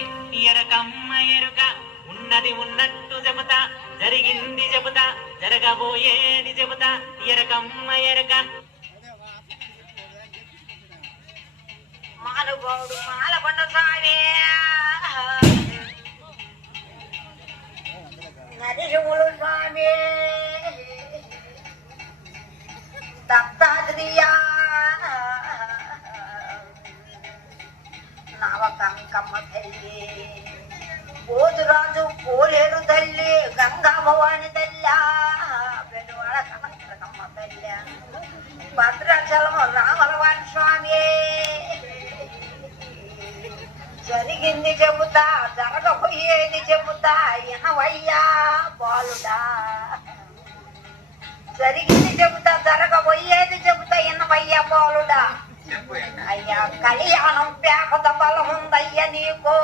సోది ఎరకమ్మ ఎరుక ఉన్నది ఉన్నట్టు చెబుతా జరిగింది చెబుతా జరగబోయేది చెబుతా ఎరకమ్మ ఎరుక మానుగోడు మాలకొండ స్వామి నరసింహుడు స్వామి దత్తాత్రేయ నవకంకమ్మ తల్లి పోతురాజు పోలేరు తల్లి గంగా భవాని తల్లి పెనువాడ కనకమ్మ తల్లి భద్రాచలం రామలవారి స్వామి జరిగింది చెబుతా జరగబోయేది చెబుతా ఎనవయ్యా బాలుడా జరిగింది చెబుతా జరగబోయేది చెబుతా ఎనవయ్యా బాలుడా అయ్యా కళ్యాణం పేకత బలముందయ్య నీకో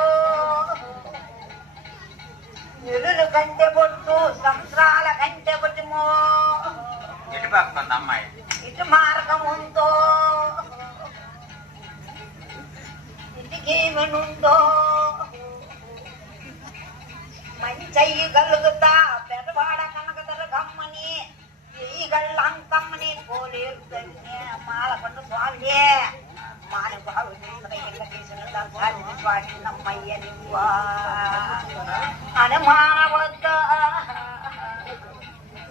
నిరులు కంటే బొట్టు సంవత్సరాల కంటే బొట్టుమో ఇటు మార్గం ఉందో ఇంటికేమనుందో మంచయ్యి కలుగుతా పెదవాడ కనకదర గమ్మని ఈ గళ్ళంకమ్మని పోలేరు తల్లి మాలకొండ స్వామి మానుభావుని స్వామి నమ్మయ్య నువ్వా అనుమానవద్ద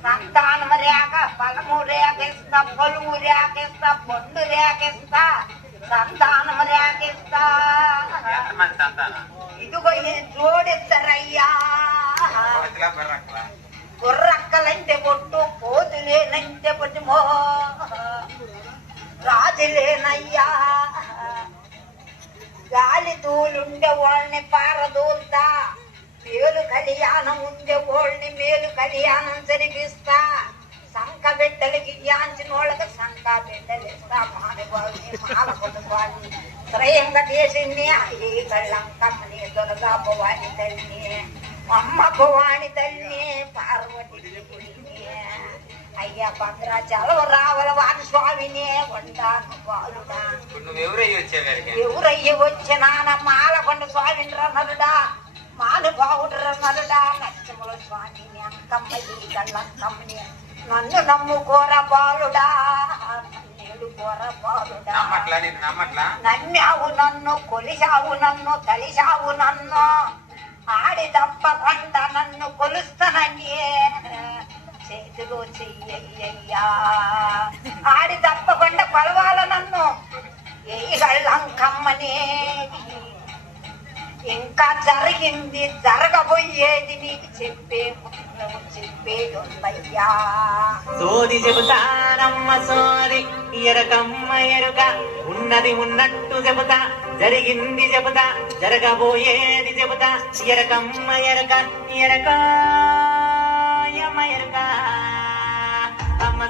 సంతానం రేఖ ఫలము రేఖిస్తా పొలుము రేఖిస్తా పొండు రేఖిస్తా సంతానం రేఖిస్తా ఇదిగో ఇది జోడిస్తారయ్యా గుర్రక్కలంటే పొట్టు పోతులేనంటే పొట్టుమో రాజులేనయ్యా గాలి దూలుండే వాళ్ళని పారదూల్తా మేలు కళ్యాణం ఉండే వాళ్ళని మేలు కళ్యాణం జరిపిస్తా సంక బిడ్డలకి యాంచిన వాళ్ళకి సంక బిడ్డలు ఇస్తా మానవాళ్ళని మాలకొండ స్వామి శ్రేయంగా చేసింది ఈ కళ్ళంకమ్మని దుర్గా భవాని తల్లి అమ్మ భవాని తల్లి పార్వతి అయ్యా భద్రాచలం రావల వారి స్వామిని వండాను బాలుడా ఎవరయ్యి వచ్చినా మాలకొండ స్వామిని రన్నరుడా మానుభావుడు రన్నరుడా నరసింహుల స్వామిని అంకమ్మయ్యి కళ్ళంకమ్మని నన్ను నమ్ముకోర బాలుడా నేడు కోర బాలుడా నమ్మావు నన్ను కొలిసావు నన్ను కలిసావు నన్ను ఆడి తప్పకుండా నన్ను కొలుస్తానని చేతిలో చెయ్యయ్యా ఆడి తప్పకుండా కొలవాల నన్ను ఏ గళ్ళంకమ్మనే ఇంకా జరిగింది జరగబోయేది నీకు చెప్పేది ఉందయ్యా సోది చెబుతానమ్మ సోది ఎరకమ్మ ఎరుక ఉన్నది ఉన్నట్టు చెబుతా జరిగింది చెబుతా జరగబోయేది చెబుతా ఎరకమ్మ ఎరక ఎరక ఎరక అమ్మ